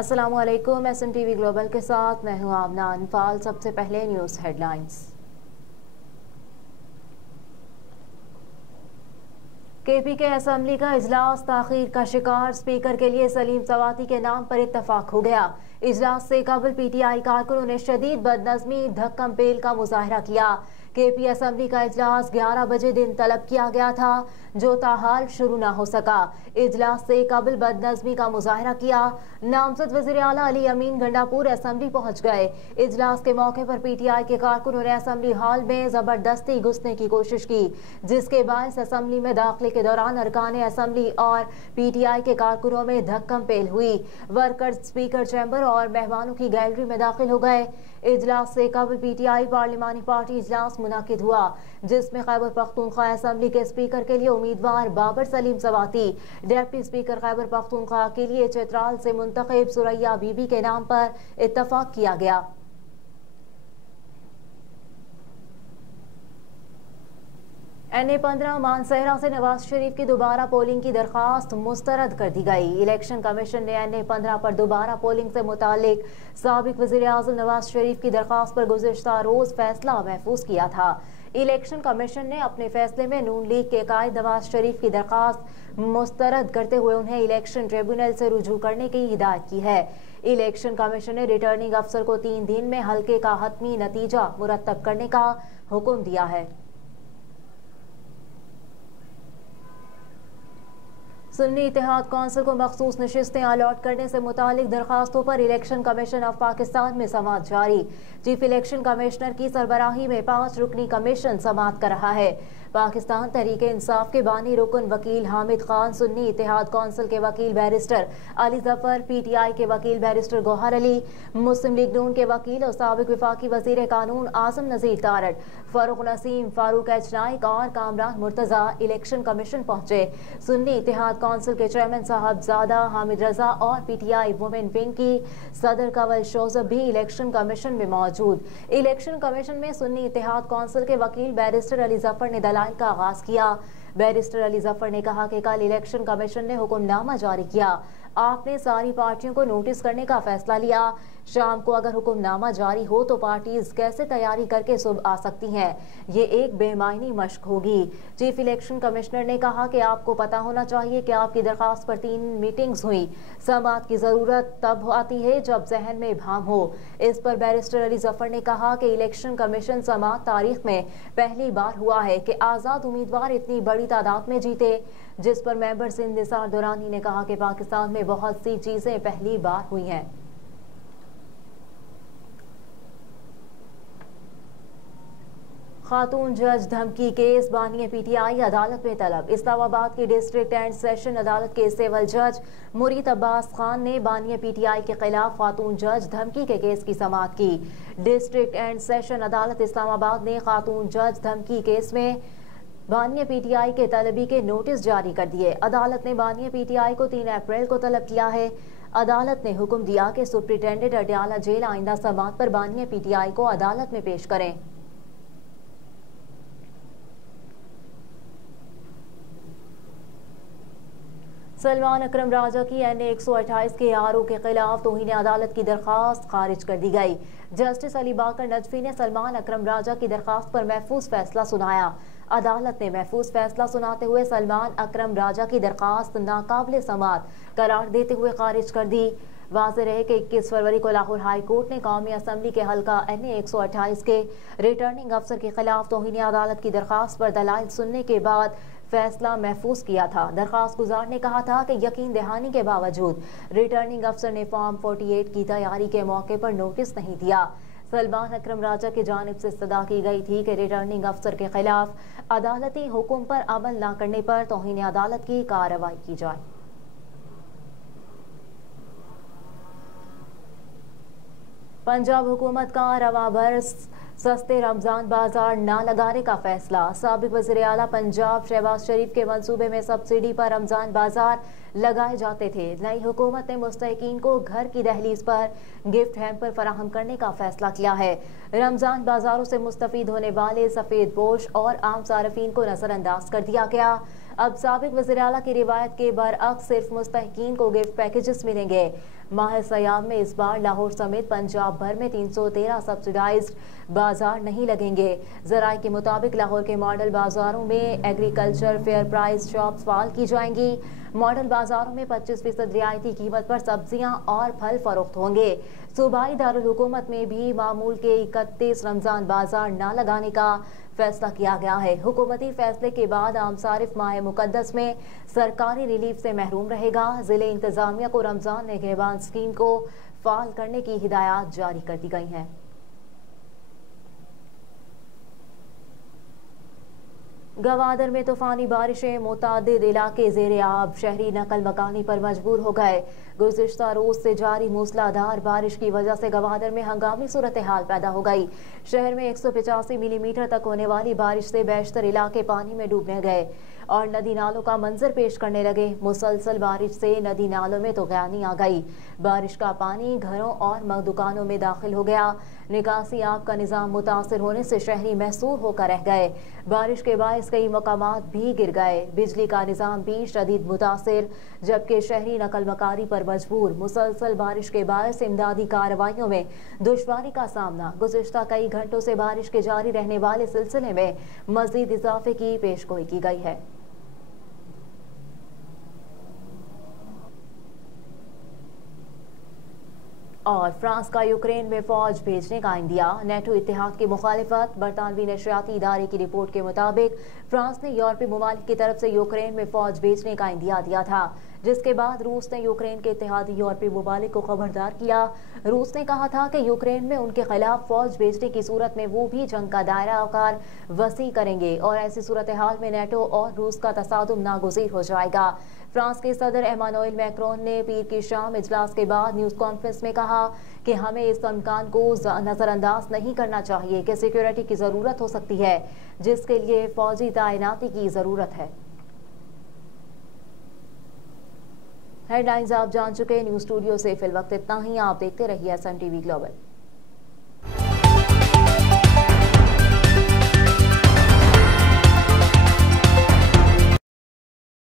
अस्सलामुअलैकुम। SMTV global के साथ मैं हूं आमना अनफाल। सबसे पहले न्यूज़ हेडलाइंस। KP के असेंबली का इजलास ताखीर का शिकार। स्पीकर के लिए सलीम सवाती के नाम पर इत्तफाक हो गया। इजलास से कबल PTI कारकुनों ने शदीद बदनज़मी धक्कम पेल का मुजाहरा किया। KP असेंबली का इजलास 11 बजे दिन तलब किया गया था, जो ताहाल शुरू न हो सका। इजलास से कबल बदनज़मी का मुजाहरा किया। नामजद वज़ीर आला अली अमीन गंडापुर असेंबली पहुंच गए। इजलास के मौके पर PTI के कारकुनों ने असेंबली हॉल में जबरदस्ती घुसने की कोशिश की, जिसके बायस असेंबली में दाखिले के दौरान अरकान असेंबली और PTI के कारकुनों में धक्कम पेल हुई। वर्कर्स स्पीकर चैम्बर और मेहमानों की गैलरी में दाखिल हो गए। इजलास से कबल PTI पार्लिमानी पार्टी इजलास मुनाकिद हुआ, जिसमें खैबर पख्तूनख्वा असेंबली के स्पीकर के लिए उम्मीदवार बाबर सलीम सवाती, डिप्टी स्पीकर खैबर पख्तूनख्वा के लिए चित्राल से मुंतखब सुरैया बीबी के नाम पर इत्तफाक किया गया। NA-15 मानसहरा से नवाज शरीफ की दोबारा पोलिंग की दरखास्त मुस्तरद कर दी गई। इलेक्शन कमीशन ने NA-15 पर दोबारा पोलिंग से मुतालिक साबिक वज़ीर आज़म नवाज शरीफ की दरखास्त पर गुज़िश्ता रोज फैसला महफूज किया था। इलेक्शन कमीशन ने अपने फैसले में नून लीग के कायद नवाज शरीफ की दरखास्त मुस्तरद करते हुए उन्हें इलेक्शन ट्रिब्यूनल से रुजू करने की हिदायत की है। इलेक्शन कमीशन ने रिटर्निंग अफसर को 3 दिन में हल्के का हतमी नतीजा मुरतब करने का हुक्म दिया है। सुन्नी इत्तेहाद कौंसिल को मखसूस नशिस्तें अलॉट करने से मुतालिक दरखास्तों पर इलेक्शन कमीशन ऑफ पाकिस्तान में समाअत जारी। चीफ इलेक्शन कमिश्नर की सरबराही में 5 रुकनी कमीशन समाअत कर रहा है। पाकिस्तान तहरीक इंसाफ के बानी रुकन वकील हामिद खान, सुन्नी इत्तेहाद कौंसिल के वकील बैरिस्टर अली जफर, PTI के वकील बैरिस्टर गौहर अली, मुस्लिम लीग नून के वकील और साबिक वफाकी वजीर कानून आजम नजीर तारड़, फारूक नसीम, फारूक एच नाइक और कामरान मुर्तजा इलेक्शन कमीशन पहुंचे। सुन्नी इत्तेहाद कौंसिल के चेयरमैन साहबजादा हामिद रजा और PTI वुमेन विंग की सदर कंवल शोजब भी इलेक्शन कमीशन में मौजूद। इलेक्शन कमीशन में सुन्नी इत्तेहाद कौंसिल के वकील बैरिस्टर अली जफर ने दलाइल का आगाज किया। बैरिस्टर अली जफर ने कहा कि कल इलेक्शन कमीशन ने हुक्मनामा जारी किया। आपने सारी पार्टियों को नोटिस करने का फैसला लिया। शाम को अगर हुक्मनामा जारी हो तो पार्टीज कैसे तैयारी करके सुबह आ सकती हैं? ये एक बेमायनी मशक होगी। चीफ इलेक्शन कमिश्नर ने कहा कि आपको पता होना चाहिए कि आपकी दरखास्त पर 3 मीटिंग्स हुई। समाअत की जरूरत तब आती है जब जहन में भाम हो। इस पर बैरिस्टर अली जफर ने कहा कि इलेक्शन कमीशन समाअत तारीख में पहली बार हुआ है कि आजाद उम्मीदवार इतनी बड़ी तादाद में जीते। जिस पर मेंबर सिंध निसार दुरानी ने कहा कि पाकिस्तान में बहुत सी चीजें पहली बार हुई हैं। खातून जज धमकी केस, बानिया PTI अदालत में तलब। इस्लामाबाद की डिस्ट्रिक्ट एंड सेशन अदालत के सिविल जज मुरीद अब्बास खान ने बानिया PTI के खिलाफ खातून जज धमकी के केस की समाअत की। डिस्ट्रिक्ट एंड सेशन अदालत इस्लामाबाद ने खातून जज धमकी केस में बानिया PTI के तलबी के नोटिस जारी कर दिए। अदालत ने बानिया PTI को 3 अप्रैल को तलब किया है। अदालत ने हुक्म दिया कि सुप्रिंटेंडेंट अडयाला जेल आइंदा समाअत पर बानिया PTI को अदालत में पेश करें। सलमान अकरम राजा की NA-128 के ARO के खिलाफ तौहीन अदालत की दरखास्त खारिज कर दी गई। जस्टिस अली बाकर नजफी ने सलमान अकरम राजा की दरखास्त पर महफूज फैसला सुनाया। अदालत ने महफूज फैसला सुनाते हुए सलमान अकरम राजा की दरखास्त नाकाबिल समाअत करार देते हुए खारिज कर दी। वाज़ेह रहे कि 21 फरवरी को लाहौर हाई कोर्ट ने कौमी असम्बली के हल्का NA-128 के रिटर्निंग अफसर के खिलाफ तौहीन अदालत की दरखास्त पर दलाइल सुनने के बाद फैसला महफूज किया था। दरखास्त गुजार ने कहा था कि यकीन दहानी के बावजूद रिटर्निंग अफसर ने फॉर्म 48 की तैयारी के मौके पर नोटिस नहीं दिया। सलमान अकरम राजा की जानिब से इस्तदा की गई थी कि रिटर्निंग अफसर के खिलाफ अदालती हुक्म पर अमल न करने पर तौहीन अदालत की कार्रवाई की जाए। पंजाब हुकूमत का रवा बरस सस्ते रमजान बाजार न लगाने का फैसला। साबिक वज़ीर आला पंजाब शहबाज शरीफ के मंसूबे में सब्सिडी पर रमजान बाजार लगाए जाते थे। नई हुकूमत ने मुस्तहिकीन को घर की दहलीज पर गिफ्ट हैम्पर फराहम करने का फैसला किया है। रमजान बाजारों से मुस्तफीद होने वाले सफेद पोश और आम सार्फिन को नजरअंदाज कर दिया गया। अब साबिक वज़ीर आला की रिवायत के बरअक्स सिर्फ मुस्तहिकीन को गिफ्ट पैकेजेस मिलेंगे। माह सयाम में इस बार लाहौर समेत पंजाब भर में 313 सब्सिडाइज्ड बाजार नहीं लगेंगे। ज़राए के मुताबिक लाहौर के मॉडल बाजारों में एग्रीकल्चर फेयर प्राइस शॉप्स फाल की जाएंगी। मॉडल बाजारों में 25% रियायती कीमत पर सब्जियां और फल फरोख्त होंगे। सूबाई दारुल हुकूमत में भी मामूल के 31 रमजान बाजार न लगाने का फैसला किया गया है। हुकूमती फैसले के बाद आम सारिफ माह मुकद्दस में सरकारी रिलीफ से महरूम रहेगा। जिले इंतजामिया को रमजान निगहबान स्कीम को फाल करने की हिदायत जारी कर दी गई हैं। गवादर में तूफानी बारिशें, मुतादिद इलाके ज़ेरे आब, शहरी नकल मकानी पर मजबूर हो गए। गुज़िश्ता रोज से जारी मूसलाधार बारिश की वजह से गवादर में हंगामी सूरत हाल पैदा हो गई। शहर में 185 मिलीमीटर तक होने वाली बारिश से बेशतर इलाके पानी में डूबने गए और नदी नालों का मंजर पेश करने लगे। मुसलसल बारिश से नदी नालों में तूफ़ानी आ गई। बारिश का पानी घरों और दुकानों में दाखिल हो गया। निकासी आब का निज़ाम मुतासिर होने से शहरी महसूर होकर रह गए। बारिश के बायस कई मकामात भी गिर गए। बिजली का निज़ाम भी शदीद मुतासिर, जबकि शहरी नकल मकारी पर मजबूर। मुसलसल बारिश के बायस इमदादी कार्रवाइयों में दुश्वारी का सामना। गुज़िश्ता कई घंटों से बारिश के जारी रहने वाले सिलसिले में मजीद इजाफे की पेशगोई की गई है। और फ्रांस का यूक्रेन में फौज भेजने का इंदिया। नेटो इत्तेहाद की मुखालिफत। बरतानवी नशरियाती इदारे की रिपोर्ट के मुताबिक फ्रांस ने यूरोपीय ममालिक की तरफ से यूक्रेन में फौज भेजने का इंदिया दिया था, जिसके बाद रूस ने यूक्रेन के इत्तेहादी यूरोपीय ममालिक को खबरदार किया। रूस ने कहा था कि यूक्रेन में उनके खिलाफ फौज भेजने की सूरत में वो भी जंग का दायरा आकार वसी करेंगे और ऐसी सूरत हाल में नेटो और रूस का तसादुम नागुज़ीर हो जाएगा। फ्रांस के सदर एमानुएल मैक्रोन ने पीर की शाम इजलास के बाद न्यूज़ कॉन्फ्रेंस में कहा कि हमें इस इम्कान को नज़रअंदाज नहीं करना चाहिए कि सिक्योरिटी की ज़रूरत हो सकती है, जिसके लिए फौजी तैनाती की ज़रूरत है। हेडलाइंस आप जान चुके। न्यूज़ स्टूडियो से फिल वक्त इतना ही। आप देखते रहिए SMTV ग्लोबल।